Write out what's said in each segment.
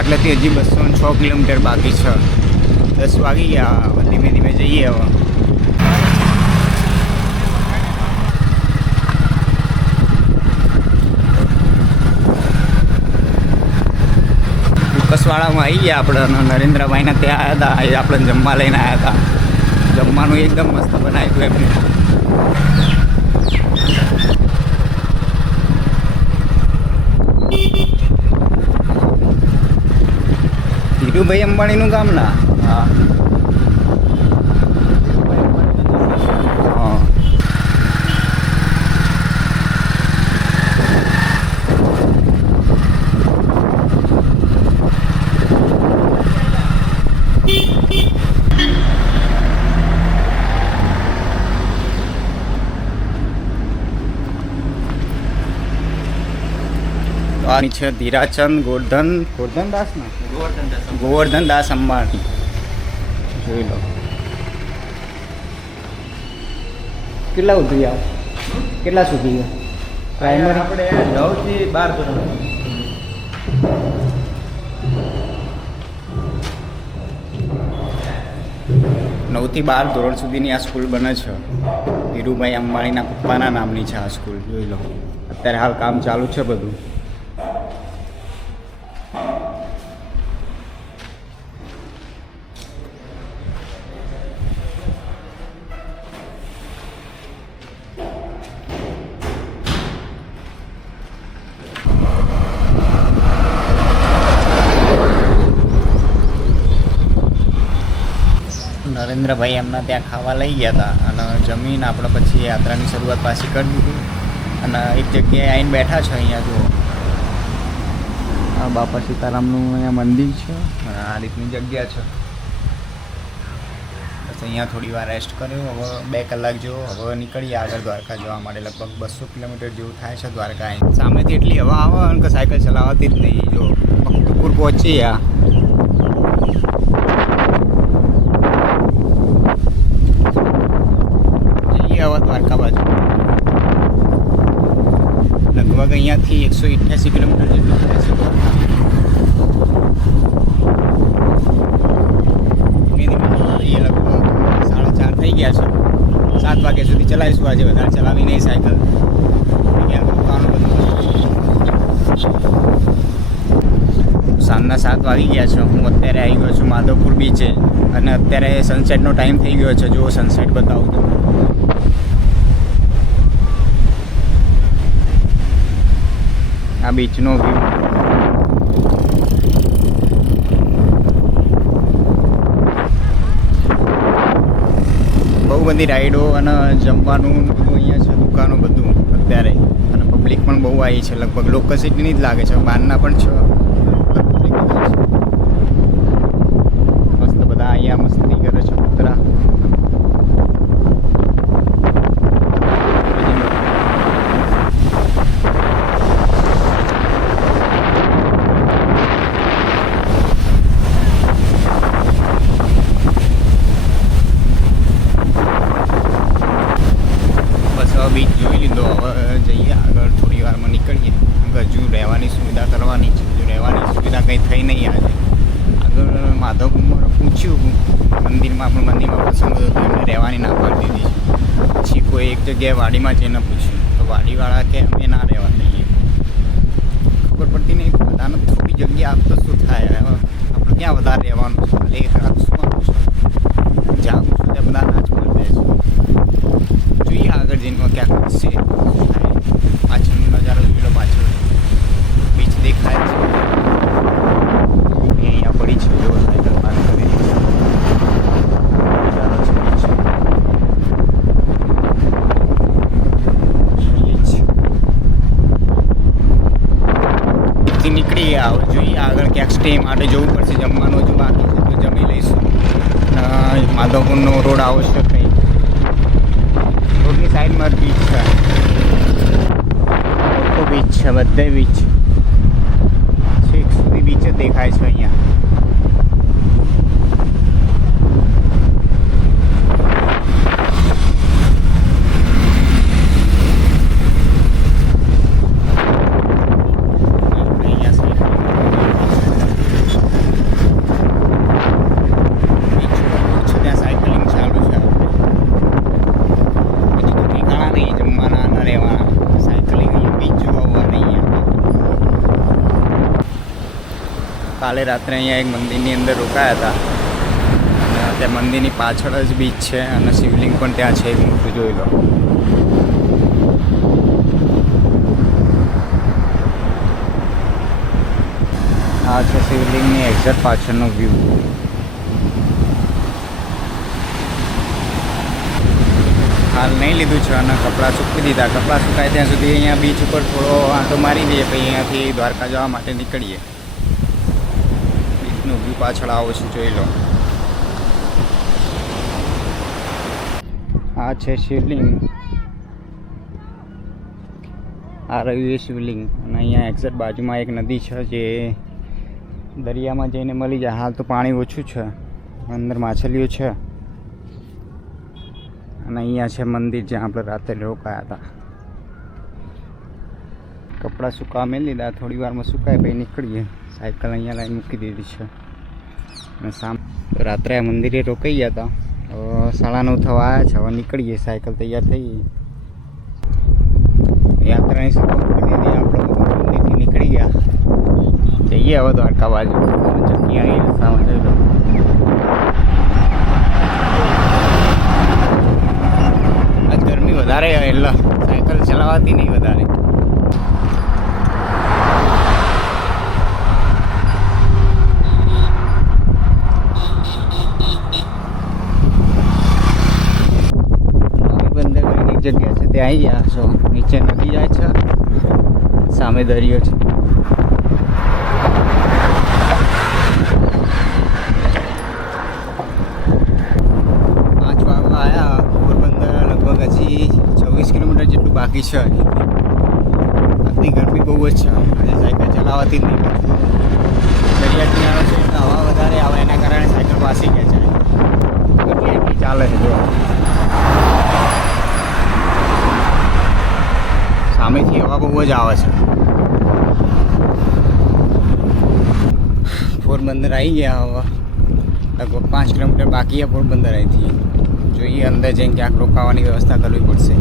એટલેથી હજી 206 કિલોમીટર બાકી છે. 10 વાગી ગયા. ધીમે ધીમે જઈએ હવે. કસવાડામાં આવી ગયા આપણે. નરેન્દ્રભાઈને ત્યાં આવ્યા હતા. આપણે જમવા લઈને આવ્યા હતા. જમવાનું એકદમ મસ્ત બનાવ્યું એમને. ધીરુભાઈ અંબાણીનું ગામ ના? હા. આની છે ધીરાચંદ ગોવર્ધનદાસ ના ગોવર્ધનદાસ અંબાણી. જોઈ લો કેટલા સુધી આવ કેટલા સુધી પ્રાઇમરી આપણે 9 થી 12 ધોરણ. 9 થી 12 ધોરણ સુધીની આ સ્કૂલ બને છે. ધીરુભાઈ અંબાણીના પપ્પાના નામની છે આ સ્કૂલ. જોઈ લો અત્યારે હાલ કામ ચાલુ છે બધું. નરેન્દ્રભાઈ એમના ત્યાં ખાવા લઈ ગયા હતા અને જમીન આપણે પછી યાત્રાની શરૂઆત પાછી કરી દીધી. અને એક જગ્યાએ આવીને બેઠા છે. અહીંયા જુઓ આ બાપા સીતારામનું અહીંયા મંદિર છે અને આ રીતની જગ્યા છે. બસ અહીંયા થોડી વાર રેસ્ટ કર્યો. હવે 2 કલાક જેવો હવે નીકળીએ આગળ દ્વારકા જવા માટે. લગભગ 200 કિલોમીટર જેવું થાય છે દ્વારકા. સામેથી એટલી હવા આવે અને કે સાયકલ ચલાવતી જ નહીં. જો મકતુપુર પહોંચી આ હવે દ્વારકા બાજુ. લગભગ અહીંયાથી 188 કિલોમીટર જેટલું થાય છે દ્વારકા. એ લગભગ 4:30 થઈ ગયા છે. 7 વાગ્યા સુધી ચલાવીશું આજે. વધારે ચલાવી નહીં સાયકલ. સાંજના 7 વાગી ગયા છે. હું અત્યારે આવી ગયો છું માધવપુર બીચે અને અત્યારે સનસેટનો ટાઈમ થઈ ગયો છે. જુઓ સનસેટ બતાવું તો આ બીચનો વ્યૂ. બહુ બધી રાઈડો અને જમવાનું બધું અહીંયા છે. દુકાનો બધું અત્યારે. અને પબ્લિક પણ બહુ આવી છે. લગભગ લોકલ સિટીની જ લાગે છે. બહારના પણ છે. મસ્ત બધા અહીંયા મસ્તી કરે છે. કૂતરા બીચ જોઈ લીધો. હવે જઈએ આગળ. થોડી વારમાં નીકળીએ. હજુ રહેવાની સુવિધા કરવાની છે. હજુ રહેવાની સુવિધા કંઈ થઈ નહીં આજે. આગળ માધવપુરમાં પૂછ્યું મંદિરમાં. આપણું મંદિરમાં પ્રસંગ હતો તો એમને રહેવાની ના પાડી દીધી. પછી કોઈ એક જગ્યાએ વાડીમાં જઈને પૂછ્યું તો વાડીવાળા કે અમે ના રહેવા દઈએ. ખબર પડતી નહીં. બધાને થોડી જગ્યા આપતો શું થાય. આપણે ક્યાં વધારે રહેવાનું છે. ખાલી એક રાત શું આપું છે. જ્યાં પૂછું ત્યાં બધા ના જ પડી જાય છે. જોઈએ આગળ જઈને ક્યાં કરશે પાછળનો નજારો જોઈ લો. પાછળ બીચ દેખાય છે. અહીંયા પડી છે. જો સાયકલ પાર્ક કરી છે. નીકળી ગયા. જોઈએ આગળ ક્યાંક સ્ટે માટે જવું પડશે. જમવાનું હજુ બાકી છે તો જમી લઈશું. માધવપુરનો રોડ આવશે કંઈ. રોડની સાઈડમાં બીચ છે. મોટો બીચ છે. બધે બીચ છેક સુધી બીચ જ દેખાય છે અહીંયા. કાલે રાત્રે અહીંયા એક મંદિરની અંદર રોકાયા હતા અને ત્યાં મંદિરની પાછળ જ બીચ છે અને શિવલિંગ પણ ત્યાં છે એક મોટું જોઈ લો. આ છે શિવલિંગની એક્ઝેક્ટ પાછળનો વ્યૂ. હાલ નહીં લીધું છે અને કપડાં સૂકવી દીધા. કપડાં સુકાય ત્યાં સુધી અહીંયા બીચ ઉપર થોડો આંટો મારી દઈએ, પછી અહીંયાથી દ્વારકા જવા માટે નીકળીએ. બીચનો વ્યૂ પાછળ આવો છે, જોઈ લો. આ છે શિવલિંગ, આ રહ્યું એ શિવલિંગ. અને અહીંયા એક્ઝેક્ટ બાજુમાં એક નદી છે જે દરિયામાં જઈને મળી જાય. હાલ તો પાણી ઓછું છે, અંદર માછલીઓ છે. અને અહીંયા છે મંદિર જ્યાં આપણે રાત્રે રોકાયા હતા. કપડાં સુકાવા મેલી દીધા, થોડી વારમાં સુકાય પછી નીકળીએ. સાયકલ અહીંયા લાઈન મૂકી દીધી છે. અને રાત્રે આ મંદિરે રોકાઈ ગયા હતા. 9:30 થવા આવ્યા છે, હવે નીકળીએ. સાયકલ તૈયાર થઈ, યાત્રાની શરૂઆત કરી દીધી. આપણે મંદિરથી નીકળી ગયા, જઈએ હવે દ્વારકા બાજુ. જગ્યા રસ્તામાં જોઈ લો. આજ ગરમી વધારે એટલે સાયકલ ચલાવાતી નહીં વધારે. બંદર કરીને એક જગ્યા છે ત્યાં આવી ગયા છો. નીચે નદી જાય છે, સામે દરિયો છે. 5 વાગવા આવ્યા. પોરબંદર લગભગ હજી 26 કિલોમીટર જેટલું બાકી છે. આટલી ગરમી બહુ જ છે, આજે સાયકલ ચલાવાતી જ નહીં. દરિયા કિનારો છે એટલે હવા વધારે આવે, એના કારણે સાયકલ વાસી ગયા છે. એટલી ચાલે છે. જો સામેથી હવા બહુ જ આવે છે. પોરબંદર આવી ગયા. હવે લગભગ 5 કિલોમીટર બાકી છે પોરબંદર. અહીંથી જોઈએ અંદર જઈને ક્યાંક રોકાવાની વ્યવસ્થા કરવી પડશે.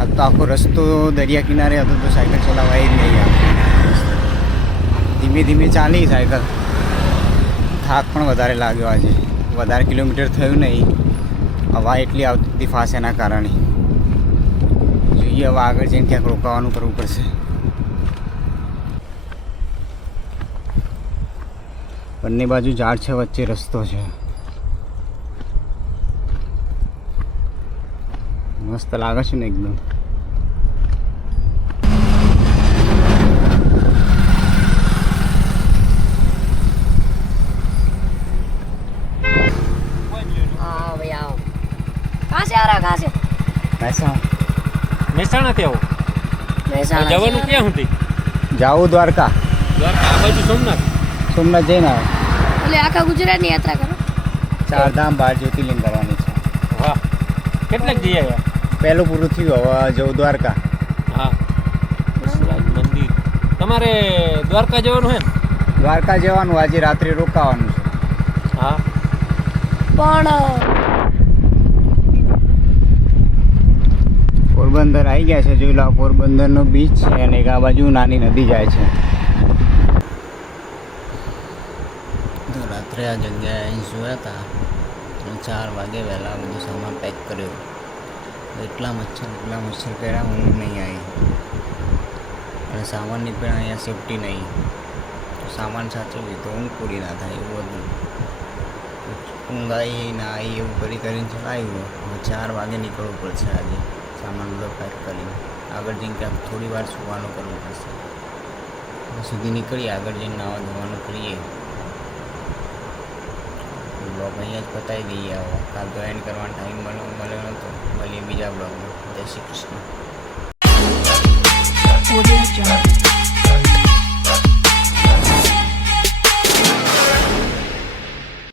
આ તો આખો રસ્તો દરિયા કિનારે હતો તો સાયકલ ચલાવાય જ નહીં. ધીમે ધીમે ચાલી સાયકલ. થાક પણ વધારે લાગ્યો આજે. વધારે કિલોમીટર થયું નહીં, હવા એટલી આવતી હતી ફાસ્ટ, એના કારણે. જોઈએ હવે આગળ જઈને ક્યાંક રોકાવાનું કરવું પડશે. બંને બાજુ ઝાડ છે, વચ્ચે રસ્તો છે. મસ્ત લાગે છે ને એકદમ. हाँ भैया आओ. कहाँ से आ रहा, कहाँ से? મહેસાણાથી આવો. મહેસાણા જવાનું ક્યાં સુધી? જાવું દ્વારકા. દ્વારકા આ બાજુ સોમનાથ. સોમનાથ જઈને આવે. એટલે આખા ગુજરાતની યાત્રા કરો. 4 ધામ 12 જ્યોતિર્લિંગ કરવાની છે. વાહ, કેટલાક જઈ આવ્યા? પહેલું પૂરું થયું, હવે જવું દ્વારકા. હા, મંદિર. તમારે દ્વારકા જવાનું હે ને? દ્વારકા જવાનું, આજે રાત્રે રોકાવાનું છે. હા, પણ પોરબંદર આવી ગયા છે. જોઈ લો, પોરબંદરનો બીચ છે અને એક આ બાજુ નાની નદી જાય છે. તો રાત્રે આ જગ્યાએ અહીં જોયા હતા. 4 વાગે વહેલા બધું સામાન પેક કર્યો. એટલા મચ્છર કર્યા, ઊંઘ નહીં આવી. અને સામાનની પણ અહીંયા સેફટી નહીં. તો સામાન સાચવીએ તો ઊંઘ પૂરી ના થાય એવું હતું. ઊંઘ આવી ના આવી એવું કરીને ચલાવ્યું. હવે 4 વાગે નીકળવું પડશે આજે. સામાન બધો પેક કરીને આગળ જઈને ક્યાંક થોડી વાર સુવાનું કરવું પડશે. સુધી નીકળીએ, આગળ જઈને નાવા ધોવાનું કરીએ. બ્લોગ અહીંયા જ પતાવી દઈએ. હવે કાલ તો એન્ડ કરવાનો ટાઈમ મળ્યો નહોતો. મળીએ બીજા બ્લોગમાં. જય શ્રી કૃષ્ણ.